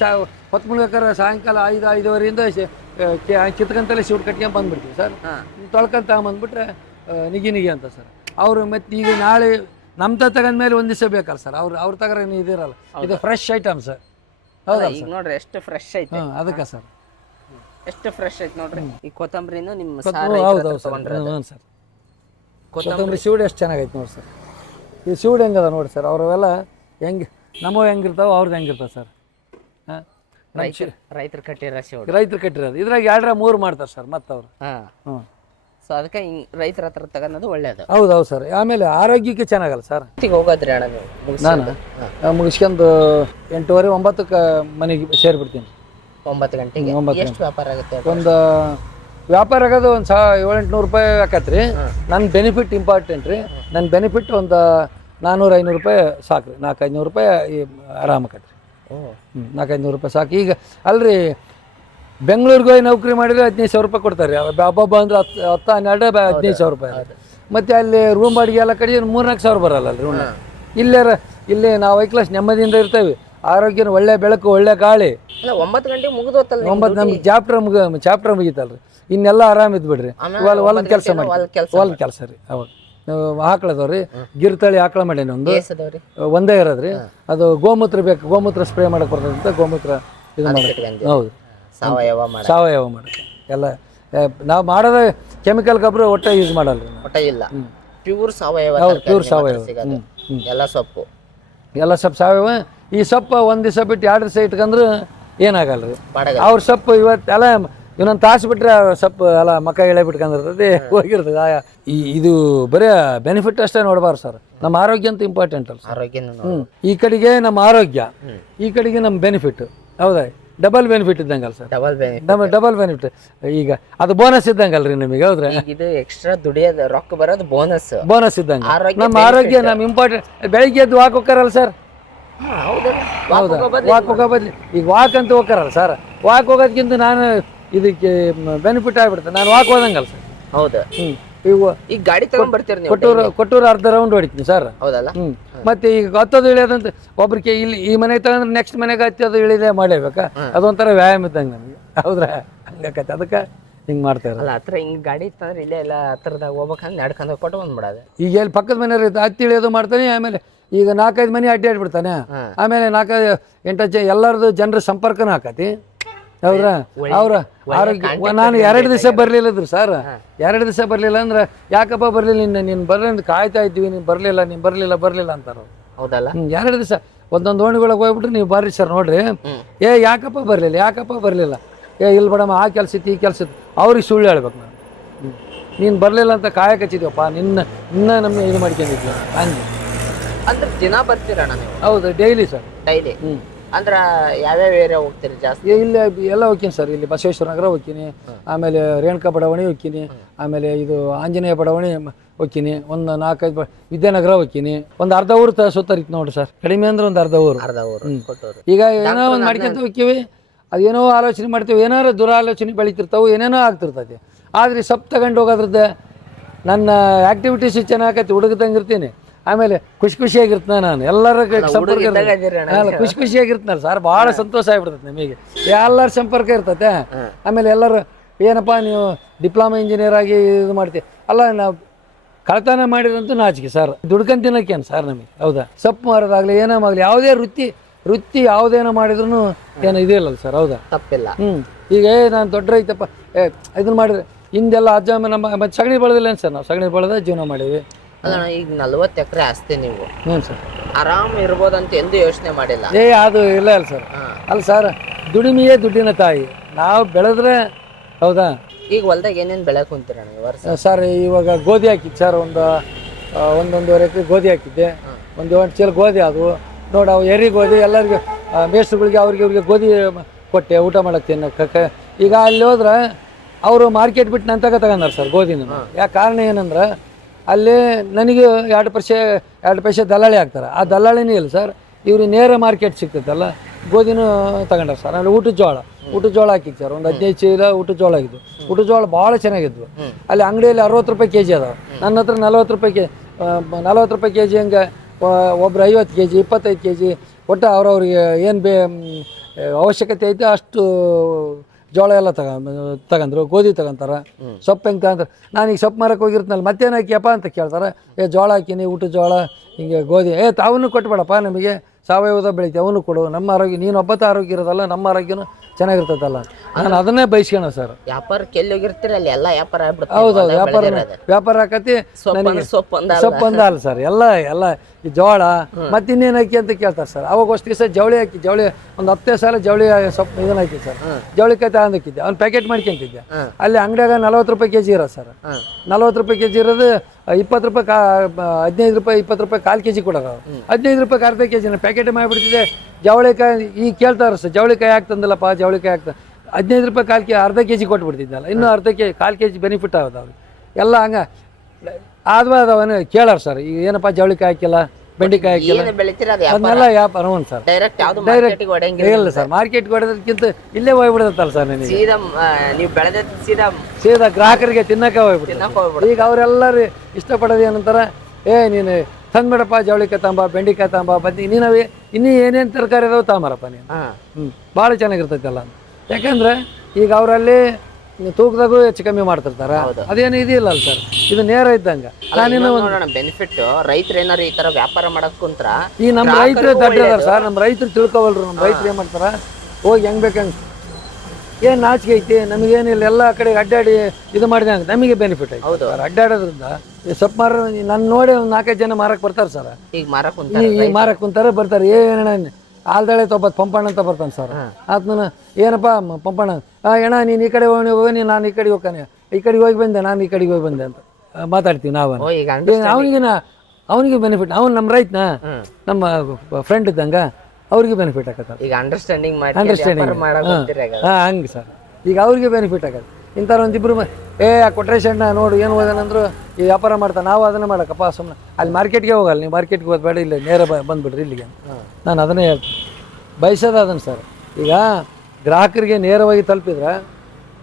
ಹೊತ್ಮುಳ್ಬೇಕಾರೆ ಸಾಯಂಕಾಲ 5-5:30ರಿಂದ ಕಿತ್ಕಂತಲೇ ಸೀಟ್ ಕಟ್ಕೊಂಡ್ ಬಂದ್ಬಿಡ್ತೀವಿ ಸರ್. ತೊಳ್ಕೊಂತ ಬಂದ್ಬಿಟ್ರೆ ನಿಗಿ ಅಂತ ಸರ್. ಅವರು ಮತ್ತೆ ಈಗ ನಾಳೆ ನಮ್ಮ ತಗೊಂಡ್ಮೇಲೆ 1 ದಿವಸ ಬೇಕಲ್ಲ ಸರ್, ಅವ್ರು ತಗರ ಇದಿರಲ್ಲ. ಇದು ಫ್ರೆಶ್ ಐಟಮ್ ಸರ್, ಹೌದಾ ಸರ್? ನೋಡ್ರಿ ಎಷ್ಟು ಫ್ರೆಶ್ ಐತೆ, ಅದಕ್ಕೆ ಸರ್ ಎಷ್ಟು ಫ್ರೆಶ್ ಐತೆ ನೋಡ್ರಿ. ಈ ಕೊತ್ತಂಬರಿನೂ ನಿಮ್ಮ ಹೌದು ಸರ್. ಹ್ಞೂ ಸರ್, ಕೊತ್ತಂಬರಿ ಸೀಡ್ ಎಷ್ಟು ಚೆನ್ನಾಗೈತೆ ನೋಡಿ ಸರ್. ಈ ಸೀಡ್ ಹೆಂಗದ ನೋಡಿ ಸರ್, ಅವರೆಲ್ಲ ಹೆಂಗೆ ನಮ್ಮವು ಹೆಂಗಿರ್ತಾವೆ ಅವ್ರದ್ದು ಹೆಂಗಿರ್ತಾವೆ ಸರ್. ಹಾಂ, ರೈತರು ಕಟ್ಟಿರೋದು ಇದ್ರಾಗ 2-3 ಮಾಡ್ತಾರೆ ಸರ್ ಮತ್ತೆ ಅವರು. ಹ್ಞೂ, ಸೊ ಅದಕ್ಕೆ ರೈತರ ಹತ್ರ ತಗೊಳ್ಳೋದು ಒಳ್ಳೇದು. ಹೌದು ಸರ್. ಆಮೇಲೆ ಆರೋಗ್ಯಕ್ಕೆ ಚೆನ್ನಾಗಲ್ಲ ಸರ್. ಹೋಗೋದ್ರಿ ಅಣ್ಣ ನೀವು? ನಾನು ಮುಗಿಸ್ಕೊಂಡು 8:30-9ಕ್ಕೆ ಮನೆಗೆ ಸೇರಿಬಿಡ್ತೀನಿ. 9 ಗಂಟೆಗೆ ಎಷ್ಟು ವ್ಯಾಪಾರ ಆಗುತ್ತೆ? ಒಂದು ವ್ಯಾಪಾರ ಆಗೋದು ಒಂದು 700-800 ರೂಪಾಯಿ ಆಕತ್ರಿ. ನನ್ನ ಬೆನಿಫಿಟ್ ಇಂಪಾರ್ಟೆಂಟ್ ರೀ. ನನ್ನ ಬೆನಿಫಿಟ್ ಒಂದು 400-500 ರೂಪಾಯಿ ಸಾಕು ರೀ. 400-500 ರೂಪಾಯಿ ಆರಾಮ ಆಕತ್ರಿ. 400-500 ರೂಪಾಯಿ ಸಾಕು. ಈಗ ಅಲ್ರಿ, ಬೆಂಗಳೂರಿಗೆ ಹೋಗಿ ನೌಕರಿ ಮಾಡಿದ್ರೆ 15,000 ರೂಪಾಯಿ ಕೊಡ್ತಾರೆ. ಹಬ್ಬ ಅಂದ್ರೆ 10-12 15,000 ರೂಪಾಯಿ. ಮತ್ತು ಅಲ್ಲಿ ರೂಮ್ ಬಾಡಿಗೆ ಎಲ್ಲ ಕಡೆ 3-4 ಸಾವಿರ ಬರಲ್ಲ ರೀ. ಇಲ್ಲಿ ನಾವು ಹೈ ಕ್ಲಾಸ್ ನೆಮ್ಮದಿಯಿಂದ ಇರ್ತೇವೆ. ಆರೋಗ್ಯನ ಒಳ್ಳೆ ಬೆಳಕು, ಒಳ್ಳೆ ಗಾಳಿ. 9 ಗಂಟೆ ಮುಗಿದೋತಲ್ಲ 9 ನಮ್ಗೆ ಚಾಪ್ಟರ್ ಮುಗೀತಲ್ರಿ. ಇನ್ನೆಲ್ಲ ಆರಾಮ ಇದ್ಬಿಡ್ರಿ. ಹೊಲದ ಕೆಲಸ ಮಾಡಿ, ಹೊಲದ ಕೆಲಸ ರೀ. ಅವಾಗ ನಾವು ಆಕಳದವ್ರಿ, ಗಿರ್ತಳಿ ಆಕಳ ಮಾಡೇನಿ ಒಂದೇ ಇರೋದ್ರಿ. ಅದು ಗೋಮೂತ್ರ ಬೇಕು, ಗೋಮೂತ್ರ ಸ್ಪ್ರೇ ಮಾಡಕ್ಕೆ ಬರ್ತದಂತ ಗೋಮೂತ್ರ ಇದು ಮಾಡಿ. ಹೌದು, ಸಾವಯವ ಮಾಡಕ್ಕೆ ಎಲ್ಲ ನಾವು ಮಾಡೋದ ಕೆಮಿಕಲ್ ಗೊಬ್ಬರ ಒಟ್ಟ ಯೂಸ್ ಮಾಡಲ್ಲ, ಪ್ಯೂರ್ ಸಾವಯವ. ಪ್ಯೂರ್ ಸಾವಯವ. ಎಲ್ಲ ಸೊಪ್ಪು ಸಾವಯವ. ಈ ಸೊಪ್ಪು 1 ದಿವಸ ಬಿಟ್ಟು 2 ದಿವಸ ಇಟ್ಕೊಂಡ್ರೆ ಏನಾಗಲ್ಲ ರೀ. ಅವ್ರ ಸೊಪ್ಪು ಇವತ್ತೆಲ್ಲ ಇನ್ನೊಂದು ತಾಸು ಬಿಟ್ರೆ ಸೊಪ್ಪು ಎಲ್ಲ ಮಕ್ಕ ಎಳೆ ಬಿಟ್ಕೊಂಡಿರ್ತದೆ, ಹೋಗಿರ್ತದೆ. ಇದು ಬರೀ ಬೆನಿಫಿಟ್ ಅಷ್ಟೇ ನೋಡ್ಬಾರ್ದು ಸರ್. ನಮ್ಮ ಆರೋಗ್ಯ ಅಂತ ಇಂಪಾರ್ಟೆಂಟ್ ಅಲ್ಲ ಸರ್. ಈ ಕಡೆಗೆ ನಮ್ಮ ಆರೋಗ್ಯ, ಈ ಕಡೆಗೆ ನಮ್ಮ ಬೆನಿಫಿಟ್. ಹೌದಾ? ಡಬಲ್ ಬೆನಿಫಿಟ್ ಇದ್ದಂಗಲ್ಲ ಸರ್, ಡಬಲ್ ಬೆನಿಫಿಟ್. ಈಗ ಅದು ಬೋನಸ್ ಇದ್ದಂಗಲ್ರಿ ನಿಮಗೆ, ಹೌದ್ರಾ? ಇದು ಎಕ್ಸ್ಟ್ರಾ ದುಡಿಯೋದು ರೊಕ್ಕ ಬರೋದು ಬೋನಸ್ ಇದ್ದಂಗೆ. ನಮ್ಮ ಆರೋಗ್ಯ ನಮ್ಮ ಇಂಪಾರ್ಟೆಂಟ್. ಬೆಳಿಗ್ಗೆ ಎದ್ದು ವಾಕ್ ಹೋಗ್ತಾರಲ್ಲ ಸರ್, ಹೌದಾ? ವಾಕ್ ಹೋಗೋ ಬದ್ಲಿ ಈಗ ವಾಕ್ ಅಂತ ಹೋಗ್ತಾರಲ್ಲ ಸರ್, ವಾಕ್ ಹೋಗೋದಕ್ಕಿಂತ ನಾನು ಇದಕ್ಕೆ ಬೆನಿಫಿಟ್ ಆಗ್ಬಿಡ್ತೇನೆ, ನಾನು ವಾಕ್ ಹೋದಂಗಲ್ಲ ಸರ್. ಹೌದಾ? ಈಗ ಗಾಡಿ ತಗೊಂಡ್ ಬರ್ತೀರಿ ನೀವು? ಕೊಟ್ಟೂರು ಅರ್ಧ ರೌಂಡ್ ಹೊಡಿತೀನಿ ಸರ್. ಹೌದಲ್ಲ? ಮತ್ತೆ ಈಗ ಹತ್ತೋದು ಇಳಿಯೋದಂತ ಒಬ್ರಿಗೆ ಇಲ್ಲಿ ಈ ಮನೆ ತಗೊಂಡ್ರೆ ನೆಕ್ಸ್ಟ್ ಮನೆಗೆ ಹತ್ತೋದು ಇಳಿದೇ ಮಾಡಲೇಬೇಕಾ? ಅದೊಂಥರ ವ್ಯಾಯಾಮ ಇದ್ದಂಗೆ ನಮಗೆ, ಹೌದ್ರಾ? ಹಂಗಾಕತ್ತೆ, ಅದಕ್ಕೆ ಹಿಂಗೆ ಮಾಡ್ತಾ ಇರೋದು. ಹತ್ರ ಹಿಂಗೆ ಗಾಡಿ ಇತ್ತಂದ್ರೆ ಇಲ್ಲೇ ಎಲ್ಲ ಹತ್ರದಾಗ ಹೋಗ್ಬೇಕಂದ್ರೆ ನಡ್ಕೊಂಡು ಕೊಟ್ಟು ಬಂದ್ಬಿಡೋದು. ಈಗ ಎಲ್ಲಿ ಪಕ್ಕದ ಮನೆಯವ್ರು ಇತ್ತು, ಹತ್ತಿ ಇಳಿಯೋದು ಮಾಡ್ತಾನೆ, ಆಮೇಲೆ ಈಗ 4-5 ಮನೆ ಅಡ್ಡಾಡ್ಬಿಡ್ತಾನೆ, ಆಮೇಲೆ 4-8 ಎಲ್ಲರದು ಜನರ ಸಂಪರ್ಕನೂ ಹಾಕತಿ, ಹೌದ್ರಾ? ಅವ್ರ ಆರೋಗ್ಯ. ನಾನು 2 ದಿವಸ ಬರ್ಲಿಲ್ಲದ್ರು ಸರ್, 2 ದಿವಸ ಬರ್ಲಿಲ್ಲ ಅಂದ್ರೆ ಯಾಕಪ್ಪ ಬರ್ಲಿಲ್ಲ, ನೀನು ಬರ್ಲಿ ಅಂತ ಕಾಯ್ತಾ ಇದ್ವಿ, ನೀನು ಬರ್ಲಿಲ್ಲ ಅಂತಾರ. ಹೌದಲ್ಲ? 2 ದಿವಸ ಒಂದೊಂದು ಓಣಿಗಳಿಗೆ ಹೋಗ್ಬಿಟ್ರೆ ನೀವು ಬರ್ರಿ ಸರ್ ನೋಡ್ರಿ, ಯಾಕಪ್ಪ ಬರ್ಲಿಲ್ಲ, ಇಲ್ಲಿ ಬಿಡಮ್ಮ, ಆ ಕೆಲಸ ಇತ್ತು ಈ ಕೆಲಸ ಇತ್ತು, ಅವ್ರಿಗೆ ಸುಳ್ಳು ಹೇಳ್ಬೇಕು. ನಾನು ನೀನು ಬರಲಿಲ್ಲ ಅಂತ ಕಾಯಕ್ಕೆ ಹಚ್ಚಿದ್ವಪ್ಪ, ನಿನ್ನ ನಮ್ಮ ಇದು ಮಾಡ್ಕೊಂಡಿದ್ವಿ ಹಂಗೆ. ಅಂದ್ರೆ ದಿನ ಬರ್ತೀರಣ್ಣ ನೀವು? ಹೌದು, ಡೈಲಿ ಸರ್, ಡೈಲಿ. ಅಂದ್ರೆ ಯಾವ್ಯಾವ ಏರಿಯಾ ಹೋಗ್ತೀರಿ ಜಾಸ್ತಿ? ಇಲ್ಲಿ ಎಲ್ಲ ಹೋಗ್ತೀನಿ ಸರ್, ಇಲ್ಲಿ ಬಸವೇಶ್ವರ ನಗರ ಹೋಗ್ತೀನಿ, ಆಮೇಲೆ ರೇಣುಕಾ ಬಡಾವಣೆ ಹೋಗ್ತೀನಿ, ಆಮೇಲೆ ಇದು ಆಂಜನೇಯ ಬಡಾವಣೆ ಹೋಗ್ತೀನಿ, ಒಂದು 4-5 ವಿದ್ಯಾನಗರ ಹೋಗ್ತೀನಿ, ಒಂದು ಅರ್ಧ ಊರು ಸುತ್ತರಿತ್ತು ನೋಡ್ರಿ ಸರ್, ಕಡಿಮೆ ಅಂದ್ರೆ ಒಂದು ಅರ್ಧ ಊರು. ಈಗ ಏನೋ ಒಂದು ಮಾಡ್ಕೊಂತ ಹೋಗ್ತೀವಿ, ಅದೇನೋ ಆಲೋಚನೆ ಮಾಡ್ತೀವಿ, ಏನಾರು ದುರಾಲೋಚನೆ ಬೆಳಿತಿರ್ತಾವೆ, ಏನೇನೋ ಆಗ್ತಿರ್ತೈತಿ. ಆದರೆ ಸೊಪ್ಪು ತಗೊಂಡು ಹೋಗೋದ್ರದ್ದು ನನ್ನ ಆ್ಯಕ್ಟಿವಿಟೀಸ್ ಚೆನ್ನಾಗತ್ತೆ, ಹುಡುಗದಂಗಿರ್ತೀನಿ, ಆಮೇಲೆ ಖುಷಿಯಾಗಿರ್ತಾನೆ ನಾನು, ಎಲ್ಲರ ಸಂಪರ್ಕ ಖುಷಿಯಾಗಿರ್ತಾನಲ್ಲ ಸರ್, ಭಾಳ ಸಂತೋಷ ಆಗ್ಬಿಡ್ತೈತೆ ನಮಗೆ, ಎಲ್ಲರ ಸಂಪರ್ಕ ಇರ್ತೈತೆ. ಆಮೇಲೆ ಎಲ್ಲರೂ ಏನಪ್ಪ ನೀವು ಡಿಪ್ಲೊಮಾ ಇಂಜಿನಿಯರ್ ಆಗಿ ಇದು ಮಾಡ್ತೀವಿ, ಅಲ್ಲ ನಾವು ಕಳ್ತನ ಮಾಡಿರಂತೂ ನಾಚಿಕೆ ಸರ್, ದುಡ್ಕೊಂಡು ತಿನ್ನೋಕ್ಕೇನು ಸರ್ ನಮಗೆ, ಹೌದಾ? ಸೊಪ್ಪು ಮಾರೋದಾಗಲಿ ಏನೋ ಆಗಲಿ, ಯಾವುದೇ ವೃತ್ತಿ ಯಾವುದೇನೋ ಮಾಡಿದ್ರು ಏನೋ ಇದಿಲ್ಲ ಸರ್, ಹೌದಾ? ತಪ್ಪಿಲ್ಲ. ಈಗ ನಾನು ದೊಡ್ಡ ರೈತಪ್ಪ ಇದನ್ನ ಮಾಡಿದ್ರೆ ಹಿಂದೆಲ್ಲ ಅಜ್ಜ ನಮ್ಮ ಸಗಣಿ ಬೆಳೆದಿಲ್ಲ ಏನು ಸರ್, ನಾವು ಸಗಣಿ ಬೆಳೆದ ಜೀವನ ಮಾಡೀವಿ. ಅಲ್ಲ, ಈಗ 40 ಎಕರೆ ಆಸ್ತಿ ನೀವು, ಹ್ಞೂ ಸರ್, ಆರಾಮ್ ಇರ್ಬೋದಂತ ಎಂದು ಯೋಚನೆ ಮಾಡಿಲ್ಲ? ಅದು ಇಲ್ಲ ಸರ್, ಅಲ್ಲ ಸರ್, ದುಡಿಮೆಯೇ ದುಡ್ಡಿನ ತಾಯಿ, ನಾವು ಬೆಳೆದ್ರೆ, ಹೌದಾ? ಈಗ ಹೊಲ್ದಾಗ ಏನೇನು ಬೆಳೆ ಕುಂತೀರ ಸರ್? ಇವಾಗ ಗೋಧಿ ಹಾಕಿದ್ದು ಸರ್, ಒಂದೊಂದೂವರೆ ಎಕರೆ ಗೋಧಿ ಹಾಕಿದ್ದೆ, ಒಂದು 8 ಚೀಲ ಗೋಧಿ ಆದವು ನೋಡಿ, ಅವು ಎರಿ ಗೋಧಿ ಎಲ್ಲರಿಗೆ ಮೇಸ್ಟ್ರುಗಳಿಗೆ ಇವ್ರಿಗೆ ಗೋಧಿ ಕೊಟ್ಟೆ ಊಟ ಮಾಡಕ್ಕೆ ತಿನ್ನಕ್ಕೆ. ಈಗ ಅಲ್ಲಿ ಹೋದ್ರೆ ಅವರು ಮಾರ್ಕೆಟ್ ಬಿಟ್ಟು ನಂತಾಗ ತಗೊಂಡಾರ ಸರ್ ಗೋಧಿನ. ಯಾಕೆ ಕಾರಣ ಏನಂದ್ರೆ ಅಲ್ಲಿ ನನಗೆ 2 ಪೈಸೆ ದಲ್ಲಾಳಿ ಹಾಕ್ತಾರೆ, ಆ ದಲ್ಲಾಳಿನೇ ಇಲ್ಲ ಸರ್, ಇವ್ರಿಗೆ ನೇರ ಮಾರ್ಕೆಟ್ ಸಿಗ್ತೈತಲ್ಲ, ಗೋಧಿನೂ ತಗೊಂಡಾರ ಸರ್. ಆಮೇಲೆ ಊಟದ ಜೋಳ ಹಾಕಿದ್ದು ಸರ್, ಒಂದು 15 ಚೀಲ ಊಟದ ಜೋಳ ಆಗಿದ್ವು. ಊಟದ ಜೋಳ ಭಾಳ ಚೆನ್ನಾಗಿದ್ವು. ಅಲ್ಲಿ ಅಂಗಡಿಯಲ್ಲಿ 60 ರೂಪಾಯಿ ಕೆಜಿ ಅದಾವೆ, ನನ್ನ ಹತ್ರ 40 ರೂಪಾಯಿ ಕೆಜಿ ಹಂಗೆ, ಒಬ್ರು 50 ಕೆಜಿ 25 ಕೆಜಿ ಒಟ್ಟು ಅವ್ರವ್ರಿಗೆ ಏನು ಅವಶ್ಯಕತೆ ಐತೆ ಅಷ್ಟು ಜೋಳ ಎಲ್ಲ ತಗೊಂಡ್ರು. ಗೋಧಿ ತಗೊಂತಾರೆ, ಸೊಪ್ಪು ಹೆಂಗೆ ತಗೊಂತಾರೆ. ನಾನೀಗ ಸೊಪ್ಪು ಮಾರಕ್ಕೆ ಹೋಗಿರ್ತನಲ್ಲ, ಮತ್ತೇನು ಹಾಕಿಯಪ್ಪ ಅಂತ ಕೇಳ್ತಾರೆ, ಜೋಳ ಹಾಕಿನಿ, ಊಟದ ಜೋಳ, ಹಿಂಗೆ ಗೋಧಿ. ತಾವೂ ಕೊಟ್ಬೇಡಪ್ಪ, ನಮಗೆ ಸಾವಯವದ ಬೆಳಿತೀವಿ, ಅವನು ಕೊಡು, ನಮ್ಮ ಆರೋಗ್ಯ, ನೀನು ಒಬ್ಬತ್ತ ಆರೋಗ್ಯ ಇರೋದಲ್ಲ, ನಮ್ಮ ಆರೋಗ್ಯನೂ ಚೆನ್ನಾಗಿರ್ತದಲ್ಲ, ನಾನು ಅದನ್ನೇ ಬಯಸ್ಕೋಣ ಸರ್. ವ್ಯಾಪಾರಕ್ಕೆ ಎಲ್ಲಿ ಹೋಗಿರ್ತೀರ ಅಲ್ಲಿ ಎಲ್ಲ ವ್ಯಾಪಾರ ಆಗ್ಬಿಡುತ್ತೆ. ಹೌದೌದು, ವ್ಯಾಪಾರ ಆಕತಿ. ಸೊಪ್ಪು ಅಂದ ಅಲ್ಲ ಸರ್, ಎಲ್ಲ ಈ ಜೋಳ ಮತ್ತೆ ಇನ್ನೇನು ಹಾಕಿ ಅಂತ ಕೇಳ್ತಾರೆ ಸರ್. ಅವಾಗ ಅಷ್ಟು ದಿವಸ ಜವಳಿ ಒಂದು 10 ಸಾಲ ಜವಳಿ ಸೊಪ್ಪು ಇದನ್ನ ಹಾಕಿ ಸರ್, ಜವಳಿಕಾಯಿ ತಗೊಂಡಿದ್ದೆ, ಅವ್ನು ಪ್ಯಾಕೆಟ್ ಮಾಡ್ಕೊಂತಿದ್ದೆ. ಅಲ್ಲಿ ಅಂಗಡಿಯಾಗ 40 ರೂಪಾಯಿ ಕೆಜಿ ಇರೋ ಸರ್, 40 ರೂಪಾಯಿ ಕೆಜಿ ಇರೋದು 20 ರೂಪಾಯಿ 15 ರೂಪಾಯಿ 20 ರೂಪಾಯಿ 1/4 ಕೆಜಿ ಕೊಡೋರು, 15 ರೂಪಾಯಿ ಅರ್ಧ ಕೆಜಿನ ಪ್ಯಾಕೆಟ್ ಮಾಡಿಬಿಡ್ತಿದ್ದೆ. ಜವಳಿಕಾಯಿ ಈಗ ಕೇಳ್ತಾರೆ ಸರ್, ಜವಳಿಕಾಯಿ ಆಗ್ತಂದಲ್ಲಪ್ಪ, ಜವಳಿಕಾಯಿ ಆಗ್ತದೆ, 15 ರೂಪಾಯಿ ಅರ್ಧ ಕೆಜಿ ಕೊಟ್ಬಿಡ್ತಿದ್ದಲ್ಲ, ಇನ್ನೂ ಅರ್ಧ 1/4 ಕೆಜಿ ಬೆನಿಫಿಟ್ ಆಗೋದು ಅವ್ರಿಗೆ ಎಲ್ಲ ಹಂಗೆ ಅದವನು ಕೇಳಾರ ಸರ್. ಈಗ ಏನಪ್ಪ ಜವಳಿಕಾಯಿ ಹಾಕಿಲ್ಲ, ಬೆಂಡೆಕಾಯಿ ಹಾಕಿಲ್ಲ, ಅದನ್ನೆಲ್ಲ ವ್ಯಾಪಾರ ಸರ್. ಡೈರೆಕ್ಟ್ ಇಲ್ಲ ಸರ್, ಮಾರ್ಕೆಟ್ಗೆ ಹೊಡೆದಕ್ಕಿಂತ ಇಲ್ಲೇ ಹೋಗ್ಬಿಡತ್ತಲ್ಲ ಸರ್. ನನಗೆ ಸೀದಾ ಗ್ರಾಹಕರಿಗೆ ತಿನ್ನಕ್ಕೆ ಹೋಗ್ಬಿಡ್ತಾರೆ. ಈಗ ಅವರೆಲ್ಲರೂ ಇಷ್ಟಪಡೋದು ಏನಂತಾರೆ, ನೀನು ತಂದ್ಬಿಡಪ್ಪ ಜವಳಿಕಾಯಿ ತಾಂಬ, ಬೆಂಡೆಕಾಯಿ ತಾಂಬ, ಬದ್ನಿ, ನೀನವೇ ಇನ್ನೂ ಏನೇನು ತರಕಾರಿ ಅದಾವೆ ತಾಂಬಾರಪ್ಪ ನೀನು, ಭಾಳ ಚೆನ್ನಾಗಿರ್ತೈತಲ್ಲ. ಯಾಕಂದ್ರೆ ಈಗ ಅವರಲ್ಲಿ ತೂಕದಾಗೂ ಹೆಚ್ಚು ಕಮ್ಮಿ ಮಾಡ್ತಿರ್ತಾರ, ಅದೇನು ಇದಿಲ್ಲ ಅಲ್ಲ ಸರ್, ಇದು ನೇರ ಇದ್ದಂಗೆ. ನಾನಿನ್ನು ಬೆನಿಫಿಟ್ ರೈತರು ಏನಾರು ಈ ತರ ವ್ಯಾಪಾರ ಮಾಡಕ್ ಕುಂತ್ರ, ಈ ನಮ್ಮ ರೈತರು ದಡ್ಡ ಅದಾರ ಸರ್, ನಮ್ಮ ರೈತರು ತಿಳ್ಕೊವಲ್ರು. ನಮ್ಮ ರೈತರು ಏನು ಮಾಡ್ತಾರ, ಹೋಗಿ ಹೆಂಗ್ ಬೇಕಂಗೆ ಏನು ನಾಚಿಕೆ ಐತಿ ನಮಗೇನಿಲ್ಲ, ಎಲ್ಲ ಕಡೆ ಅಡ್ಡಾಡಿ ಇದು ಮಾಡಿದೆ ಅಂತ ನಮಗೆ ಬೆನಿಫಿಟ್ ಐತಿ ಸರ್. ಅಡ್ಡಾಡೋದ್ರಿಂದ ಈ ಸೊಪ್ಪು ಮಾರ ನನ್ನ ನೋಡಿ ಒಂದು 4-5 ಜನ ಮಾರಕ್ಕೆ ಬರ್ತಾರೆ ಸರ್. ಈಗ ಮಾರಕ್ಕೆ ಕುಂತಾರೆ, ಬರ್ತಾರೆ. ಏನಣ್ಣ ಆಲ್ದಾಳೆ ತೊಗೊಬತ್ತು ಪಂಪಣ್ಣ ಅಂತ ಬರ್ತಾನೆ ಸರ್. ಆತನ ಏನಪ್ಪ ಪಂಪಣ್ಣ, ಅಣ್ಣ ನೀನು ಈ ಕಡೆ ಹೋಗಿ, ನಾನು ಈ ಕಡೆ ಹೋಗ್ತಾನೆ, ಈ ಕಡೆಗೆ ಹೋಗಿ ಬಂದೆ, ನಾನು ಈ ಕಡೆಗೆ ಹೋಗಿ ಬಂದೆ ಅಂತ ಮಾತಾಡ್ತೀವಿ ನಾವು. ಅವನಿಗೆ ಬೆನಿಫಿಟ್. ಅವ್ನು ನಮ್ಮ ರೈತನ, ನಮ್ಮ ಫ್ರೆಂಡ್ ಇದ್ದಂಗೆ, ಅವ್ರಿಗೆ ಬೆನಿಫಿಟ್ ಆಗತ್ತೆ. ಈಗ ಅಂಡರ್ಸ್ಟ್ಯಾಂಡಿಂಗ್ ಮಾಡಿ ಅಂಡರ್ಸ್ಟ್ಯಾಂಡಿಂಗ್ ಹಂಗೆ ಸರ್, ಈಗ ಅವ್ರಿಗೆ ಬೆನಿಫಿಟ್ ಆಗತ್ತೆ. ಇಂಥವ್ರು ಒಂದಿಬ್ರು ಆ ಕೊಟ್ರೇಶಣ್ಣ ನೋಡು ಏನು ಓದಾನಂದ್ರು ಈ ವ್ಯಾಪಾರ ಮಾಡ್ತಾನೆ, ನಾವು ಅದನ್ನೇ ಮಾಡಕ್ಕಪ್ಪ ಸುಮ್ಮನೆ ಅಲ್ಲಿ ಮಾರ್ಕೆಟ್ಗೆ ಹೋಗಲ್ಲ, ನೀವು ಮಾರ್ಕೆಟ್ಗೆ ಹೋದ್ಬೇಡ, ಇಲ್ಲ ನೇರ ಬಂದುಬಿಡ್ರಿ ಇಲ್ಲಿಗೆ. ನಾನು ಅದನ್ನೇ ಹೇಳ್ತೀನಿ, ಬಯಸೋದು ಅದನ್ನು ಸರ್. ಈಗ ಗ್ರಾಹಕರಿಗೆ ನೇರವಾಗಿ ತಲುಪಿದ್ರೆ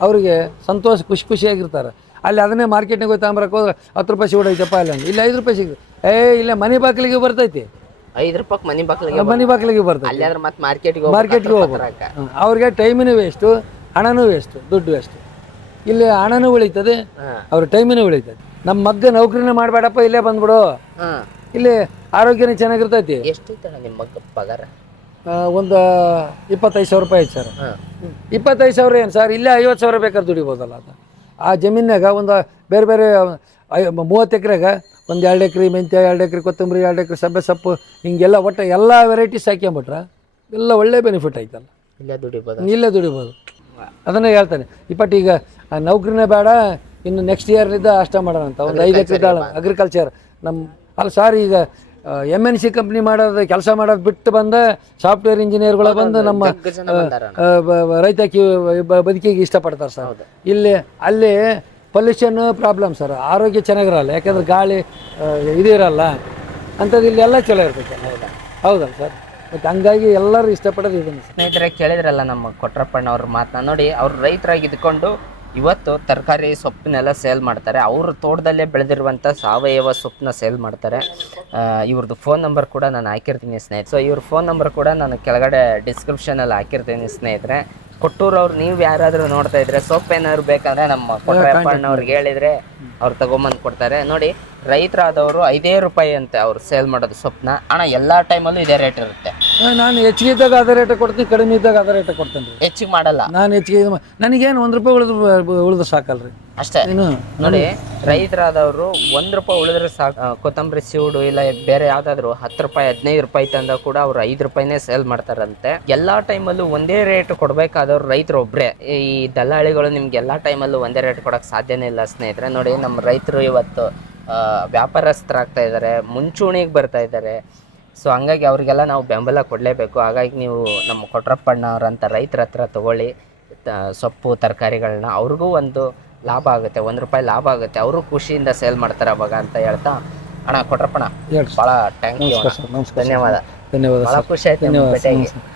ಅವರಿಗೆ ಸಂತೋಷ, ಖುಷಿಯಾಗಿರ್ತಾರೆ. ಅಲ್ಲಿ ಅದನ್ನೇ ಮಾರ್ಕೆಟ್ನಾಗ ಹೋಗಿ ತಗೊಂಬರಕ್ಕೆ ಹೋದ್ರೆ 10 ರೂಪಾಯಿ ಸಿಗೋಡೈತಪ್ಪ ಇಲ್ಲ, ಇಲ್ಲ 5 ರೂಪಾಯಿ ಸಿಗುತ್ತೆ. ಇಲ್ಲ ಮನೆ ಬಾಗಿಲಿಗೆ ಬರ್ತೈತಿ, 5 ರೂಪಾಯಿ ಮನೆ ಬಾಗಿಲಿಗೆ ಬರ್ತೈತಿ. ಮತ್ತೆ ಮಾರ್ಕೆಟ್ಗೆ ಹೋಗ್ಬೇಕು, ಅವ್ರಿಗೆ ಟೈಮಿನೂ ವೇಸ್ಟು, ಹಣನೂ ವೇಸ್ಟು, ದುಡ್ಡು ವೇಸ್ಟು. ಇಲ್ಲಿ ಹಣನೂ ಉಳಿತದೆ, ಅವ್ರ ಟೈಮಿನೂ ಉಳಿತದೆ. ನಮ್ಮ ಮಗ್ಗ ನೌಕರಿನೇ ಮಾಡಬೇಡಪ್ಪ, ಇಲ್ಲೇ ಬಂದ್ಬಿಡು, ಇಲ್ಲಿ ಆರೋಗ್ಯನೇ ಚೆನ್ನಾಗಿರ್ತೈತಿ. ಎಷ್ಟು ನಿಮ್ಮ ಮಗ್ಗ ಪಗಾರ? ಒಂದು 25,000 ರೂಪಾಯಿ ಐತೆ ಸರ್. 25,000 ಏನು ಸರ್, ಇಲ್ಲೇ 50,000 ಬೇಕಾದ್ರೆ ದುಡಿಬೋದಲ್ಲ. ಅದು ಆ ಜಮೀನಾಗ ಒಂದು ಬೇರೆ 30 ಎಕರೆಗ ಒಂದು 2 ಎಕರೆ ಮೆಂತ್ಯ, 2 ಎಕರೆ ಕೊತ್ತಂಬರಿ, 2 ಎಕರೆ ಸಬ್ಬೆ ಸೊಪ್ಪು, ಹಿಂಗೆಲ್ಲ ಒಟ್ಟು ಎಲ್ಲ ವೆರೈಟೀಸ್ ಹಾಕ್ಕೊಂಬಿಟ್ರೆ ಎಲ್ಲ ಒಳ್ಳೆ ಬೆನಿಫಿಟ್ ಐತಲ್ಲ, ಇಲ್ಲೇ ದುಡಿಬೋದು. ಅದನ್ನೇ ಹೇಳ್ತಾನೆ. ಈಗ ನೌಕರಿನೇ ಬೇಡ, ಇನ್ನು ನೆಕ್ಸ್ಟ್ ಇಯರ್ನಿಂದ ಅಷ್ಟ ಮಾಡೋಣ ಅಂತ ಒಂದು 5 ಎಕರೆ ಅಗ್ರಿಕಲ್ಚರ್ ನಮ್ಮ ಅಲ್ಲ ಸರ್. ಈಗ MNC ಕಂಪ್ನಿ ಮಾಡೋದು, ಕೆಲಸ ಮಾಡೋದು ಬಿಟ್ಟು ಬಂದ ಸಾಫ್ಟ್ವೇರ್ ಇಂಜಿನಿಯರ್ಗಳು ಬಂದು ನಮ್ಮ ರೈತಾಕಿ ಬದುಕಿಗೆ ಇಷ್ಟಪಡ್ತಾರೆ ಸರ್. ಅಲ್ಲಿ ಪೊಲ್ಯೂಷನ್ ಪ್ರಾಬ್ಲಮ್ ಸರ್, ಆರೋಗ್ಯ ಚೆನ್ನಾಗಿರಲ್ಲ, ಯಾಕಂದ್ರೆ ಗಾಳಿ ಇದಿರಲ್ಲ ಅಂಥದ್ದು. ಇಲ್ಲಿ ಎಲ್ಲ ಚಲೋ ಇರ್ತೈತೆ. ಹೌದಲ್ಲ ಸರ್, ಮತ್ತು ಹಂಗಾಗಿ ಎಲ್ಲರೂ ಇಷ್ಟಪಡೋದು ಇದನ್ನು. ಸ್ನೇಹಿತರೆ ಕೇಳಿದ್ರಲ್ಲ ನಮ್ಮ ಕೊಟ್ರಪ್ಪಣ್ಣ ಅವ್ರ ಮಾತನ್ನ ನೋಡಿ, ಅವ್ರು ರೈತರಾಗಿ ಇದ್ಕೊಂಡು ಇವತ್ತು ತರಕಾರಿ ಸೊಪ್ಪನ್ನೆಲ್ಲ ಸೇಲ್ ಮಾಡ್ತಾರೆ. ಅವ್ರ ತೋಟದಲ್ಲೇ ಬೆಳೆದಿರುವಂಥ ಸಾವಯವ ಸೊಪ್ಪನ್ನ ಸೇಲ್ ಮಾಡ್ತಾರೆ. ಇವ್ರದ್ದು ಫೋನ್ ನಂಬರ್ ಕೂಡ ನಾನು ಹಾಕಿರ್ತೀನಿ ಸ್ನೇಹಿತರೆ. ಸೊ ಇವ್ರ ಫೋನ್ ನಂಬರ್ ಕೂಡ ನಾನು ಕೆಳಗಡೆ ಡಿಸ್ಕ್ರಿಪ್ಷನಲ್ಲಿ ಹಾಕಿರ್ತೀನಿ ಸ್ನೇಹಿತರೆ. ಕೊಟ್ಟೂರವ್ರು ನೀವು ಯಾರಾದರೂ ನೋಡ್ತಾ ಇದ್ರೆ ಸೊಪ್ಪು ಏನಾದ್ರು ಬೇಕಂದ್ರೆ ನಮ್ಮ ಕೊಟ್ರಪ್ಪಣ್ಣವ್ರಿಗೆ ಹೇಳಿದರೆ ಅವ್ರು ತೊಗೊಂಬಂದು ಕೊಡ್ತಾರೆ. ನೋಡಿ, ರೈತರಾದವರು 5 ರೂಪಾಯಿ ಅಂತೆ ಅವ್ರು ಸೇಲ್ ಮಾಡೋದು ಸೊಪ್ಪನ್ನ. ಅಣ್ಣ ಎಲ್ಲ ಟೈಮಲ್ಲೂ ಇದೇ ರೇಟ್ ಇರುತ್ತೆ? ನಾನು ಹೆಚ್ಚಿಗೆ ಇದ್ದಾಗ ಅದೇ ರೇಟ್ ಕೊಡ್ತೀನಿ, ಕಡಿಮೆ ಇದ್ದಾಗ ಅದೇ ರೇಟ್ ಕೊಡ್ತೇನೆ ರೀ. ಹೆಚ್ಚಿಗೆ ಮಾಡಲ್ಲ ನಾನು ಹೆಚ್ಚಿಗೆ. ನನಗೇನು 1 ರೂಪಾಯಿ ಉಳಿದ್ರೆ ಸಾಕಲ್ರಿ ಅಷ್ಟೇ. ನೋಡಿ, ರೈತರಾದವರು 1 ರೂಪಾಯಿ ಉಳಿದ್ರೆ ಸಾಕು. ಕೊತ್ತಂಬರಿ ಸೀಡು ಇಲ್ಲ ಬೇರೆ ಯಾವ್ದಾದ್ರು 10 ರೂಪಾಯಿ 15 ರೂಪಾಯಿ ತಂದ ಕೂಡ ಅವ್ರು 5 ರೂಪಾಯಿನೇ ಸೇಲ್ ಮಾಡ್ತಾರಂತೆ. ಎಲ್ಲಾ ಟೈಮಲ್ಲೂ ಒಂದೇ ರೇಟ್ ಕೊಡ್ಬೇಕಾದವ್ರು ರೈತರು ಒಬ್ರೆ. ಈ ದಲ್ಲಾಳಿಗಳು ನಿಮ್ಗೆ ಎಲ್ಲಾ ಟೈಮಲ್ಲೂ ಒಂದೇ ರೇಟ್ ಕೊಡಕ್ ಸಾಧ್ಯನೇ ಇಲ್ಲ ಸ್ನೇಹಿತರೆ. ನೋಡಿ, ನಮ್ಮ ರೈತರು ಇವತ್ತು ವ್ಯಾಪಾರಸ್ಥರಾಗ್ತಾ ಇದ್ದಾರೆ, ಮುಂಚೂಣಿಗೆ ಬರ್ತಾ ಇದ್ದಾರೆ. ಸೊ ಹಂಗಾಗಿ ಅವ್ರಿಗೆಲ್ಲ ನಾವು ಬೆಂಬಲ ಕೊಡಲೇಬೇಕು. ಹಾಗಾಗಿ ನೀವು ನಮ್ಮ ಕೊಟ್ರಪ್ಪಣ್ಣ ಅವರಂಥ ರೈತರ ಹತ್ರ ತೊಗೊಳ್ಳಿ ಸೊಪ್ಪು ತರಕಾರಿಗಳನ್ನ. ಅವ್ರಿಗೂ ಒಂದು ಲಾಭ ಆಗುತ್ತೆ, 1 ರೂಪಾಯಿ ಲಾಭ ಆಗುತ್ತೆ, ಅವರು ಖುಷಿಯಿಂದ ಸೇಲ್ ಮಾಡ್ತಾರೆ ಅವಾಗ ಅಂತ ಹೇಳ್ತಾ, ಅಣ್ಣ ಕೊಟ್ರಪ್ಪಣ್ಣ ಭಾಳ ಥ್ಯಾಂಕ್ ಯು, ಧನ್ಯವಾದ. ಭಾಳ ಖುಷಿ ಆಯ್ತು.